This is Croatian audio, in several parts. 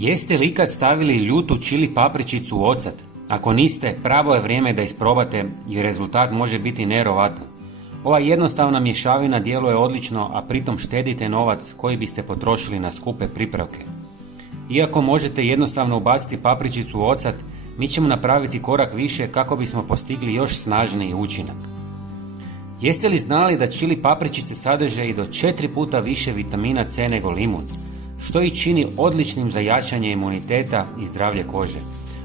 Jeste li ikad stavili ljutu čili papričicu u ocat? Ako niste, pravo je vrijeme da isprobate jer rezultat može biti nevjerojatan. Ova jednostavna mješavina djeluje odlično, a pritom štedite novac koji biste potrošili na skupe pripravke. Iako možete jednostavno ubaciti papričicu u ocat, mi ćemo napraviti korak više kako bismo postigli još snažniji učinak. Jeste li znali da čili papričice sadrže i do 4 puta više vitamina C nego limun, što ih čini odličnim za jačanje imuniteta i zdravlje kože?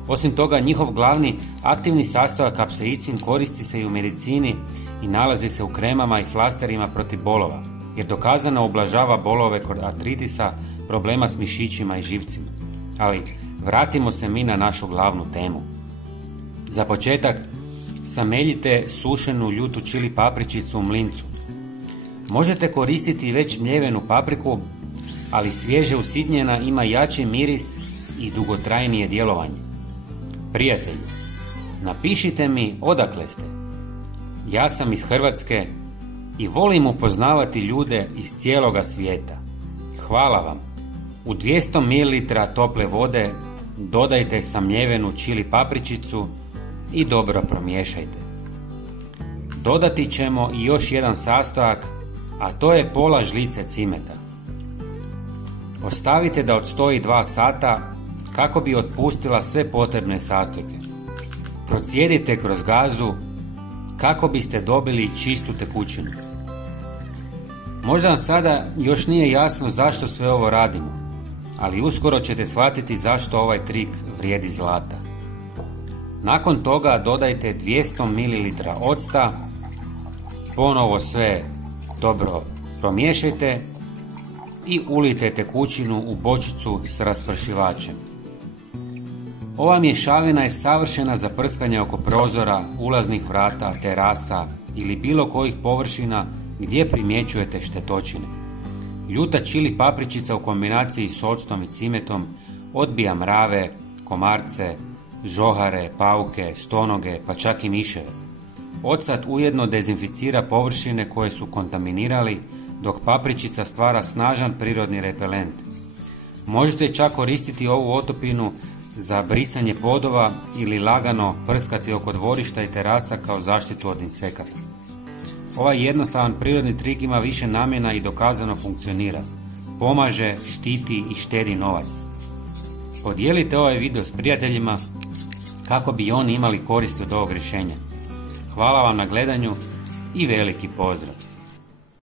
Osim toga, njihov glavni aktivni sastojak kapsaicin koristi se i u medicini i nalazi se u kremama i flasterima protiv bolova, jer dokazano ublažava bolove kod artritisa, problema s mišićima i živcima. Ali vratimo se mi na našu glavnu temu. Za početak, sameljite sušenu ljutu čili papričicu u mlincu. Možete koristiti već mljevenu papriku, ali svježe usitnjena ima jači miris i dugotrajnije djelovanje. Prijatelji, napišite mi odakle ste. Ja sam iz Hrvatske i volim upoznavati ljude iz cijeloga svijeta. Hvala vam. U 200 ml tople vode dodajte samljevenu čili papričicu i dobro promiješajte. Dodati ćemo i još jedan sastojak, a to je pola žlice cimeta. Ostavite da odstoji 2 sata kako bi otpustila sve potrebne sastojke. Procijedite kroz gazu kako biste dobili čistu tekućinu. Možda vam sada još nije jasno zašto sve ovo radimo, ali uskoro ćete shvatiti zašto ovaj trik vrijedi zlata. Nakon toga dodajte 200 ml octa, ponovo sve dobro promiješajte i ulijte tekućinu u bočicu s raspršivačem. Ova mješavina je savršena za prskanje oko prozora, ulaznih vrata, terasa ili bilo kojih površina gdje primjećujete štetočine. Ljuta čili papričica u kombinaciji s octom i cimetom odbija mrave, komarce, žohare, pauke, stonoge, pa čak i miševe. Ocat ujedno dezinficira površine koje su kontaminirali, dok papričica stvara snažan prirodni repelent. Možete čak koristiti ovu otopinu za brisanje podova ili lagano prskati oko dvorišta i terasa kao zaštitu od insekata. Ovaj jednostavan prirodni trik ima više namjena i dokazano funkcionira. Pomaže, štiti i štedi novac. Podijelite ovaj video s prijateljima kako bi oni imali koristi od ovog rješenja. Hvala vam na gledanju i veliki pozdrav!